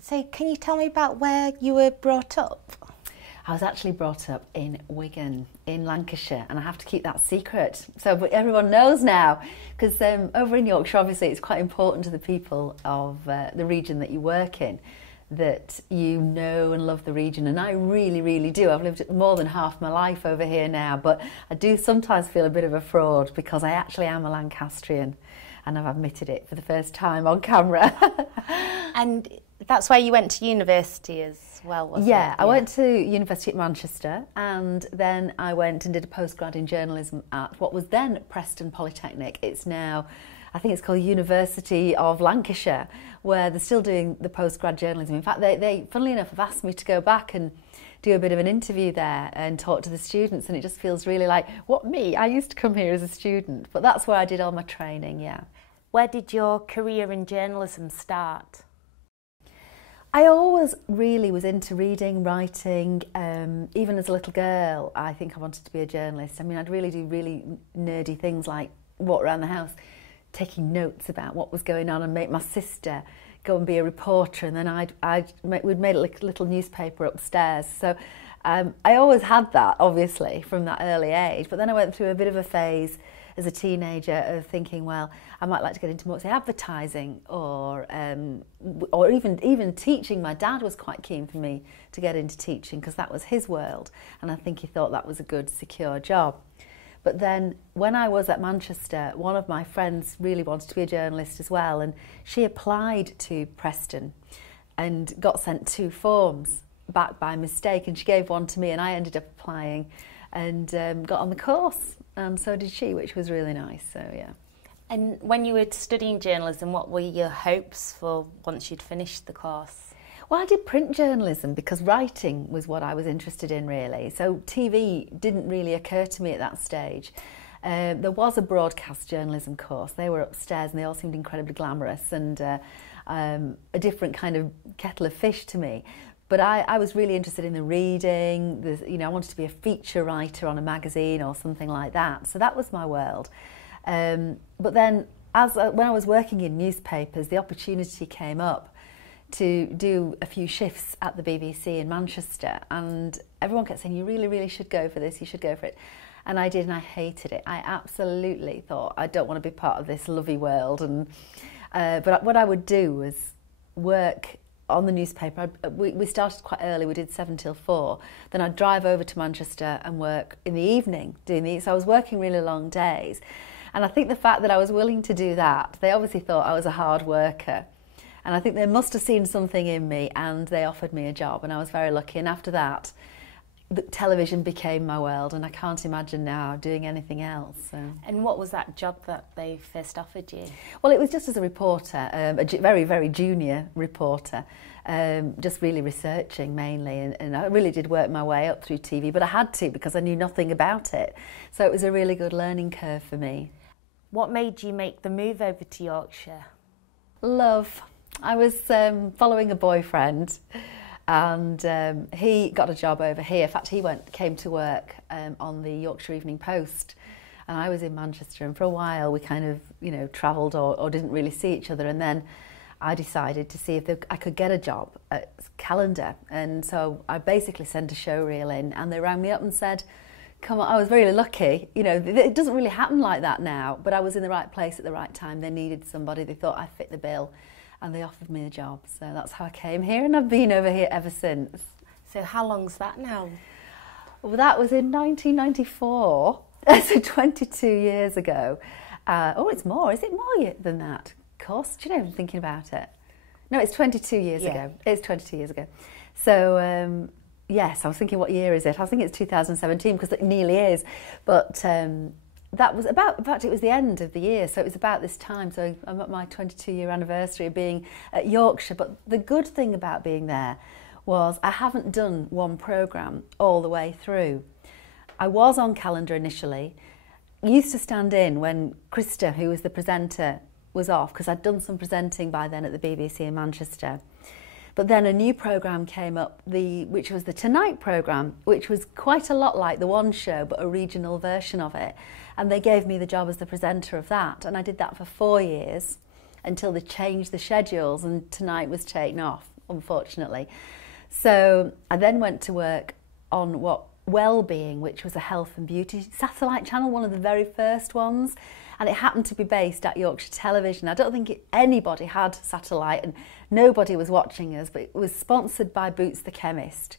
So can you tell me about where you were brought up? I was actually brought up in Wigan, in Lancashire, and I have to keep that secret. So but everyone knows now, because over in Yorkshire, obviously, it's quite important to the people of the region that you work in, that you know and love the region, and I really, really do. I've lived more than half my life over here now, but I do sometimes feel a bit of a fraud because I actually am a Lancastrian, and I've admitted it for the first time on camera. And that's where you went to university as well, wasn't it? Yeah, I went to University at Manchester, and then I went and did a postgrad in journalism at what was then Preston Polytechnic. It's now, I think it's called University of Lancashire, where they're still doing the postgrad journalism. In fact, they funnily enough, have asked me to go back and do a bit of an interview there and talk to the students, and it just feels really like, what, me? I used to come here as a student, but that's where I did all my training, yeah. Where did your career in journalism start? I always really was into reading, writing. Even as a little girl, I think I wanted to be a journalist. I mean, I'd really do really nerdy things like walk around the house taking notes about what was going on and make my sister go and be a reporter, and then we'd made a little newspaper upstairs. So I always had that, obviously, from that early age. But then I went through a bit of a phase as a teenager of thinking, well, I might like to get into more, say, advertising or even teaching. My dad was quite keen for me to get into teaching because that was his world, and I think he thought that was a good, secure job. But then when I was at Manchester, one of my friends really wanted to be a journalist as well, and she applied to Preston and got sent 2 forms back by mistake, and she gave one to me, and I ended up applying and got on the course, and so did she, which was really nice, so yeah. And when you were studying journalism, what were your hopes for once you'd finished the course? Well, I did print journalism because writing was what I was interested in, really. So TV didn't really occur to me at that stage. There was a broadcast journalism course. They were upstairs and they all seemed incredibly glamorous and a different kind of kettle of fish to me. But I was really interested in the reading. I wanted to be a feature writer on a magazine or something like that. So that was my world. But then when I was working in newspapers, the opportunity came up to do a few shifts at the BBC in Manchester, and everyone kept saying, you really, really should go for this, you should go for it. And I did, and I hated it. I absolutely thought, I don't want to be part of this lovely world. And but what I would do was work on the newspaper. We started quite early, we did 7 till 4. Then I'd drive over to Manchester and work in the evening doing these. So I was working really long days. And I think the fact that I was willing to do that, they obviously thought I was a hard worker. And I think they must have seen something in me, and they offered me a job, and I was very lucky. And after that, the television became my world, and I can't imagine now doing anything else. So. And what was that job that they first offered you? Well, it was just as a reporter, a very, very junior reporter, just really researching mainly, and I really did work my way up through TV, but I had to because I knew nothing about it. So it was a really good learning curve for me. What made you make the move over to Yorkshire? Love. I was following a boyfriend, and he got a job over here. In fact, he came to work on the Yorkshire Evening Post, and I was in Manchester. And for a while, we kind of, travelled or didn't really see each other. And then I decided to see if I could get a job at Calendar. And so I basically sent a show reel in, and they rang me up and said, come on. I was very lucky. It doesn't really happen like that now, but I was in the right place at the right time. They needed somebody. They thought I fit the bill. And they offered me a job. So that's how I came here, and I've been over here ever since. So how long's that now? Well, that was in 1994, so 22 years ago. It's more. Is it more than that? Of course. Do you know, I'm thinking about it. No, it's 22 years ago. It's 22 years ago. So, yes, I was thinking, what year is it? I think it's 2017, because it nearly is. But that was in fact, it was the end of the year, so it was about this time. So I'm at my 22-year anniversary of being at Yorkshire. But the good thing about being there was I haven't done one programme all the way through. I was on Calendar initially, used to stand in when Krista, who was the presenter, was off, because I'd done some presenting by then at the BBC in Manchester. But then a new programme came up, which was the Tonight programme, which was quite a lot like the One Show, but a regional version of it. And they gave me the job as the presenter of that. And I did that for 4 years until they changed the schedules and Tonight was taken off. unfortunately. So I then went to work on Wellbeing, which was a health and beauty satellite channel, one of the very first ones, and it happened to be based at Yorkshire Television. I don't think anybody had satellite and nobody was watching us, but it was sponsored by Boots the Chemist.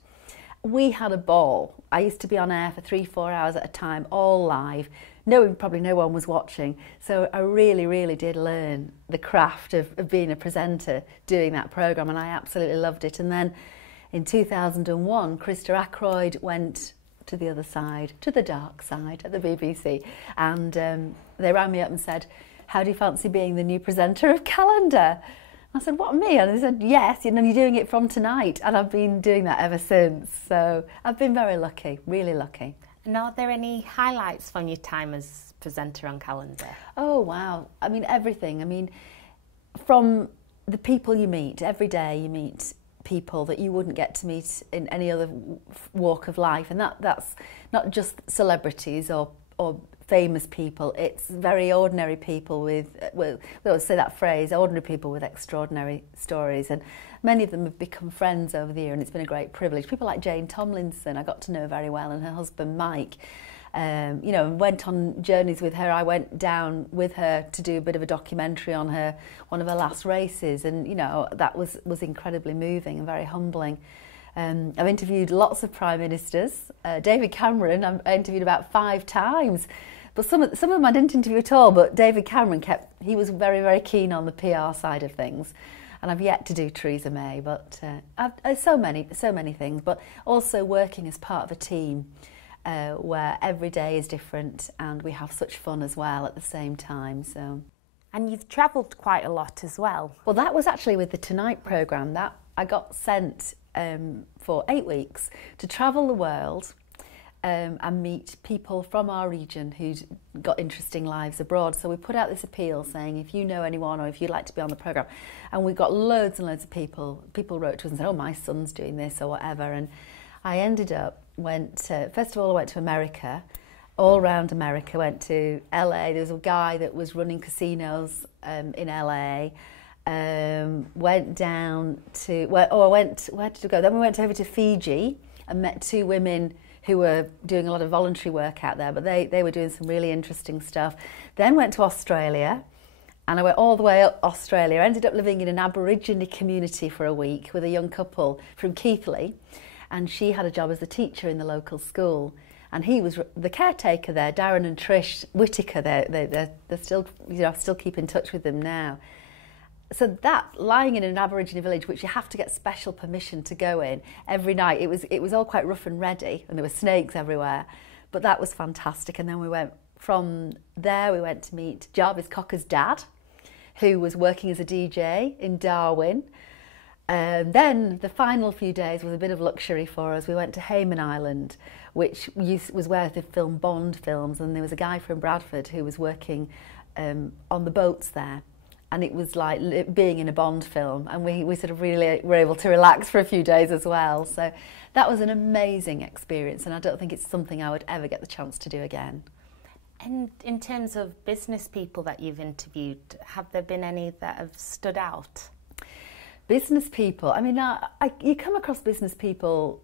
We had a ball. I used to be on air for 3-4 hours at a time, all live, knowing probably no one was watching. So I really, really did learn the craft of being a presenter, doing that programme, and I absolutely loved it. And then in 2001, Krista Ackroyd went to the other side, to the dark side at the BBC, and they rang me up and said, "How do you fancy being the new presenter of Calendar?" I said, "What, me?" And they said, "Yes, you're doing it from tonight." And I've been doing that ever since. So I've been very lucky, really lucky. And are there any highlights from your time as presenter on Calendar? Oh, wow. I mean, everything. I mean, from the people you meet, every day you meet people that you wouldn't get to meet in any other walk of life. And that's not just celebrities or famous people, it's very ordinary people with, we always say that phrase, ordinary people with extraordinary stories, and many of them have become friends over the year, and it's been a great privilege. People like Jane Tomlinson, I got to know very well, and her husband Mike, went on journeys with her. I went down with her to do a bit of a documentary on one of her last races, and that was incredibly moving and very humbling. I've interviewed lots of prime ministers. David Cameron I interviewed about 5 times. But some of them I didn't interview at all, but David Cameron he was very, very keen on the PR side of things. And I've yet to do Theresa May, but so many things. But also working as part of a team where every day is different and we have such fun as well at the same time. So. And you've travelled quite a lot as well. Well, that was actually with the Tonight programme. That I got sent for 8 weeks to travel the world and meet people from our region who'd got interesting lives abroad. So we put out this appeal saying, if you know anyone or if you'd like to be on the programme. And we got loads and loads of people. People wrote to us and said, "Oh, my son's doing this," or whatever. And I ended up, first of all, I went to America, all around America, went to LA. There was a guy that was running casinos in LA. Went down to, where did we go? Then we went over to Fiji and met 2 women who were doing a lot of voluntary work out there, but they were doing some really interesting stuff. Then went to Australia, and I went all the way up Australia. I ended up living in an Aborigine community for a week with a young couple from Keighley, and she had a job as a teacher in the local school. And he was the caretaker there, Darren and Trish Whitaker. They're still, still keep in touch with them now. So that, lying in an Aborigine village, which you have to get special permission to go in every night, it was all quite rough and ready, and there were snakes everywhere, but that was fantastic. And then from there we went to meet Jarvis Cocker's dad, who was working as a DJ in Darwin. Then the final few days was a bit of luxury for us. We went to Hayman Island, which was where they filmed Bond films, and there was a guy from Bradford who was working on the boats there. And it was like being in a Bond film, and we sort of really were able to relax for a few days as well. So that was an amazing experience, and I don't think it's something I would ever get the chance to do again. And in terms of business people that you've interviewed, have there been any that have stood out? Business people, I mean, you come across business people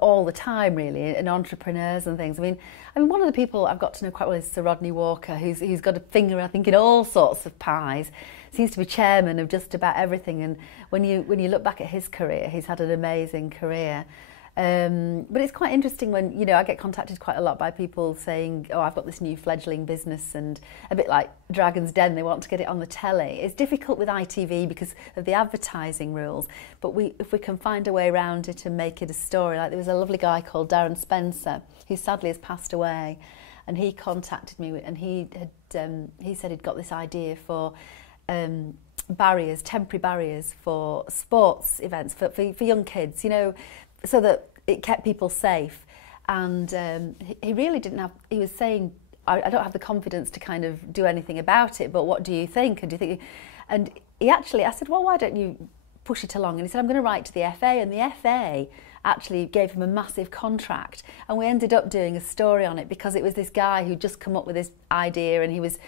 all the time, really, and entrepreneurs and things. I mean, one of the people I've got to know quite well is Sir Rodney Walker, who's got a finger, I think, in all sorts of pies. Seems to be chairman of just about everything. And when you look back at his career, he's had an amazing career. But it's quite interesting when, I get contacted quite a lot by people saying, "Oh, I've got this new fledgling business," and a bit like Dragon's Den, they want to get it on the telly. It's difficult with ITV because of the advertising rules, but if we can find a way around it and make it a story. Like there was a lovely guy called Darren Spencer, who sadly has passed away, and he contacted me and he said he'd got this idea for temporary barriers for sports events for young kids, so that it kept people safe. And he really didn't have, he was saying, I don't have the confidence to kind of do anything about it, but what do you think? And do you think, and I said, well, why don't you push it along? And he said, I'm going to write to the FA, and the FA actually gave him a massive contract, and we ended up doing a story on it because it was this guy who'd just come up with this idea, and he was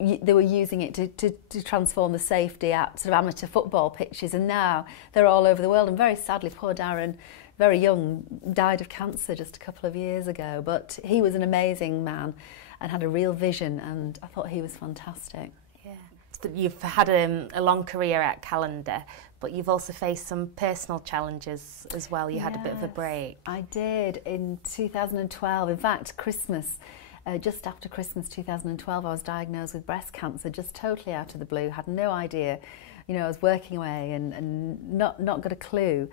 they were using it to transform the safety at sort of amateur football pitches, and now they're all over the world. And very sadly, poor Darren, very young, died of cancer just a couple of years ago. But he was an amazing man and had a real vision, and I thought he was fantastic. Yeah. You've had a long career at Calendar, but you've also faced some personal challenges as well. You had a bit of a break. I did in 2012. In fact, Christmas. Just after Christmas 2012, I was diagnosed with breast cancer, just totally out of the blue, had no idea. You know, I was working away and not got a clue.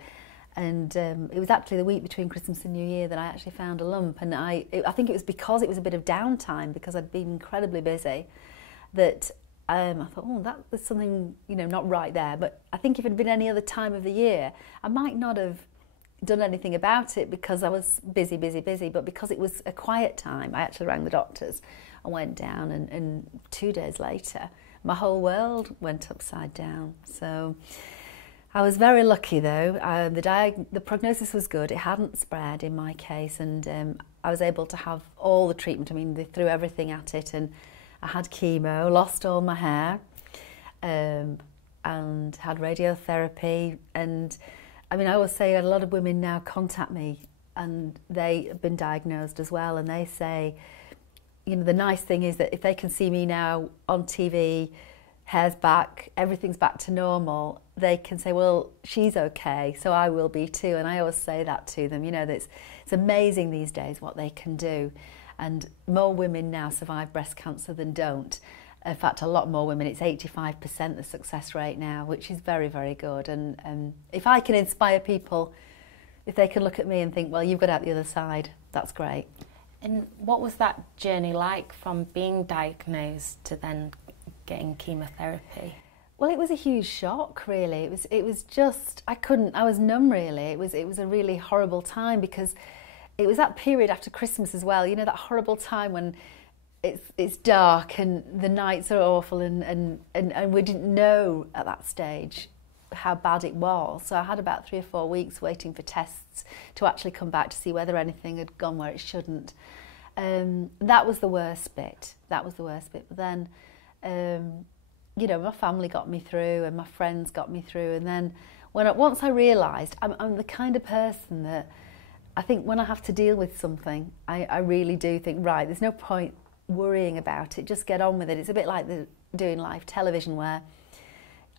And it was actually the week between Christmas and New Year that I actually found a lump. And I think it was because it was a bit of downtime, because I'd been incredibly busy, that I thought, oh, that was something, you know, not right there. But I think if it had been any other time of the year, I might not have done anything about it because I was busy, but because it was a quiet time, I actually rang the doctors and went down, and 2 days later my whole world went upside down. So I was very lucky though. The prognosis was good. It hadn't spread in my case, and I was able to have all the treatment. I mean, they threw everything at it, and I had chemo, lost all my hair, and had radiotherapy. And I mean, I always say a lot of women now contact me and they have been diagnosed as well, and they say, you know, the nice thing is that if they can see me now on TV, hair's back, everything's back to normal, they can say, well, she's okay, so I will be too. And I always say that to them, you know, that it's amazing these days what they can do. And more women now survive breast cancer than don't. In fact, a lot more women. It's 85% the success rate now, which is very, very good. And if I can inspire people, if they can look at me and think, well, you've got out the other side, that's great. And what was that journey like from being diagnosed to then getting chemotherapy? Well, it was a huge shock, really. It was just, I was numb, really. It was a really horrible time, because it was that period after Christmas as well, you know, that horrible time when it's dark and the nights are awful, and we didn't know at that stage how bad it was. So I had about 3 or 4 weeks waiting for tests to actually come back to see whether anything had gone where it shouldn't. That was the worst bit. But then, you know, my family got me through and my friends got me through. And then once I realised, I'm the kind of person that I think when I have to deal with something, I really do think, right, there's no point worrying about it, just get on with it. It's a bit like doing live television, where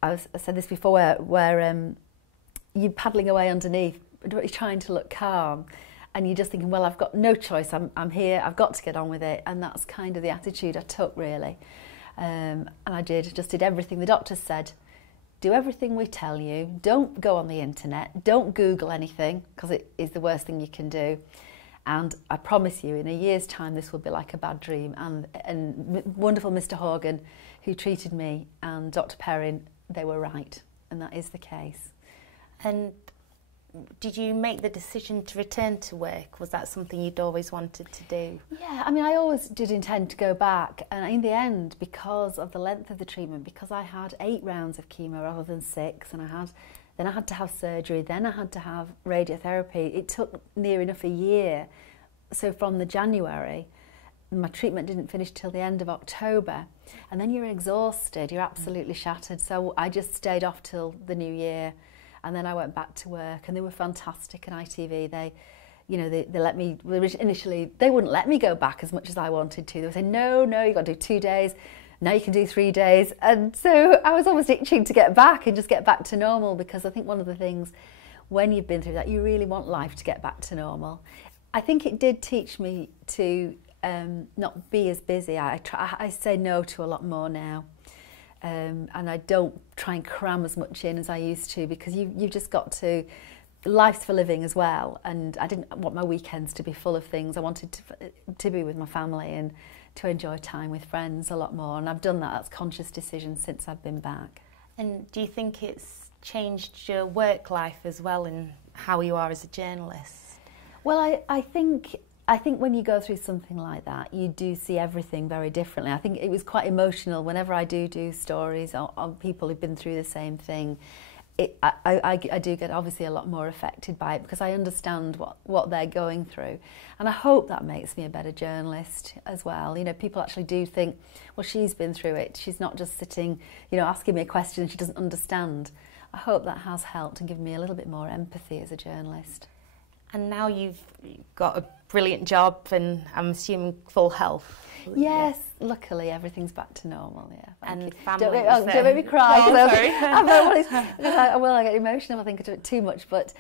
I said this before, where you're paddling away underneath, trying to look calm, and you're just thinking, well, I've got no choice, I'm here, I've got to get on with it. And that's kind of the attitude I took, really. And I just did everything the doctor said. Do everything we tell you, don't go on the internet, don't Google anything, because it is the worst thing you can do. And I promise you, in a year's time, this will be like a bad dream. And wonderful Mr. Horgan, who treated me, and Dr. Perrin, they were right. And that is the case. And did you make the decision to return to work? Was that something you'd always wanted to do? Yeah, I mean, I always did intend to go back. And in the end, because of the length of the treatment, because I had 8 rounds of chemo rather than 6, and then I had to have surgery, then I had to have radiotherapy. It took near enough a year. So from the January, my treatment didn't finish till the end of October. And then you're exhausted, you're absolutely shattered. So I just stayed off till the new year. And then I went back to work, and they were fantastic at ITV. They let me, initially, they wouldn't let me go back as much as I wanted to. They would say, no, you've got to do 2 days. Now you can do 3 days. And so I was almost itching to get back and just get back to normal, because I think one of the things when you've been through that, you really want life to get back to normal. I think it did teach me to not be as busy. I say no to a lot more now. And I don't try and cram as much in as I used to, because you've just got to, life's for living as well, and I didn't want my weekends to be full of things. I wanted to be with my family and to enjoy time with friends a lot more, and I've done that. That's a conscious decision since I've been back. And do you think it's changed your work life as well, and how you are as a journalist? Well, I think when you go through something like that, you do see everything very differently. I think it was quite emotional whenever I do stories on people who've been through the same thing. I do get obviously a lot more affected by it because I understand what they're going through, and I hope that makes me a better journalist as well. You know, people actually do think, well, she's been through it, she's not just sitting, you know, asking me a question and she doesn't understand. I hope that has helped and given me a little bit more empathy as a journalist. And now you've got a brilliant job and I'm assuming full health. Yes, luckily everything's back to normal. Yeah, and family. Don't make me cry. Oh, sorry. I get emotional if I think I do it too much, but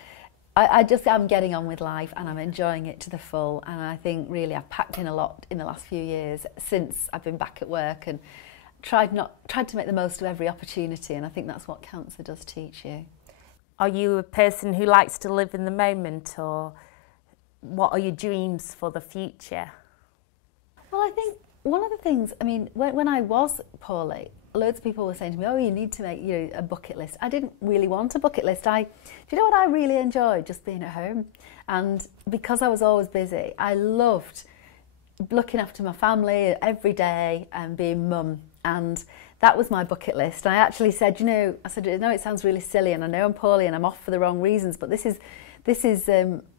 I'm getting on with life and I'm enjoying it to the full. And I think really I've packed in a lot in the last few years since I've been back at work and tried to make the most of every opportunity. And I think that's what cancer does teach you. Are you a person who likes to live in the moment, or what are your dreams for the future? Well, I think one of the things, I mean, when I was poorly, loads of people were saying to me, oh, you need to make, you know, a bucket list. I didn't really want a bucket list. Do you know what I really enjoyed? Just being at home. And because I was always busy, I loved looking after my family every day and being mum. And that was my bucket list. I actually said, you know, it sounds really silly and I know I'm poorly and I'm off for the wrong reasons, but this is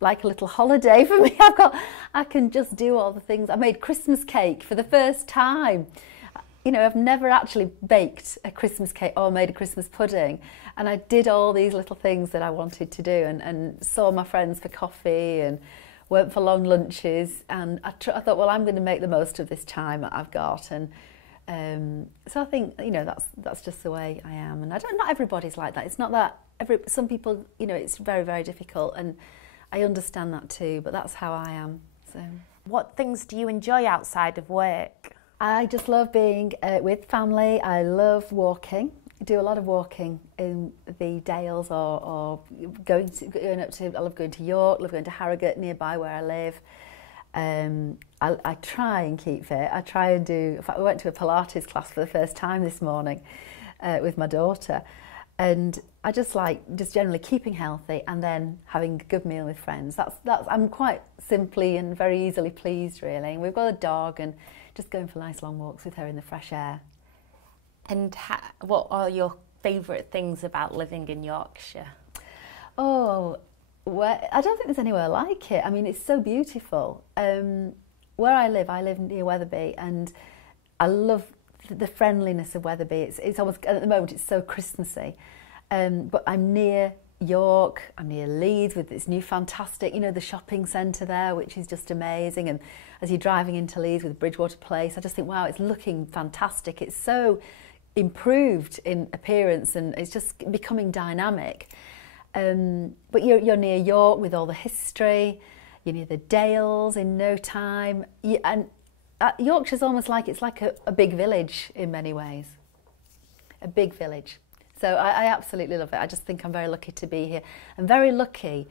like a little holiday for me. I can just do all the things. I made Christmas cake for the first time. You know, I've never actually baked a Christmas cake or made a Christmas pudding. And I did all these little things that I wanted to do and saw my friends for coffee and went for long lunches. And I thought, well, I'm going to make the most of this time that I've got. And so I think, you know, that's just the way I am. And not everybody's like that. It's not that some people, you know, it's very, very difficult. And I understand that too, but that's how I am. So, what things do you enjoy outside of work? I just love being with family. I love walking. I do a lot of walking in the Dales or going up to, I love going to York, love going to Harrogate nearby where I live. I try and keep fit. I try and do, in fact, I went to a Pilates class for the first time this morning with my daughter. And I just like generally keeping healthy and then having a good meal with friends. That's I'm quite simply and very easily pleased, really. And we've got a dog and just going for nice long walks with her in the fresh air. And what are your favourite things about living in Yorkshire? Oh, I don't think there's anywhere like it. I mean, it's so beautiful. Where I live near Wetherby, and I love the friendliness of Wetherby. It's almost, at the moment, it's so Christmassy. But I'm near York, I'm near Leeds with this new fantastic, you know, the shopping centre there, which is just amazing. And as you're driving into Leeds with Bridgewater Place, I just think, wow, it's looking fantastic. It's so improved in appearance and it's just becoming dynamic. But you're near York with all the history, you're near the Dales in no time. And Yorkshire's almost like, it's like a big village in many ways. A big village. So I absolutely love it. I just think I'm very lucky to be here. I'm very lucky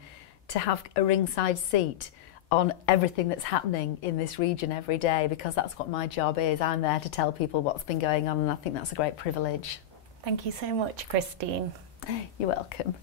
to have a ringside seat on everything that's happening in this region every day, because that's what my job is. I'm there to tell people what's been going on, and I think that's a great privilege. Thank you so much, Christine. You're welcome.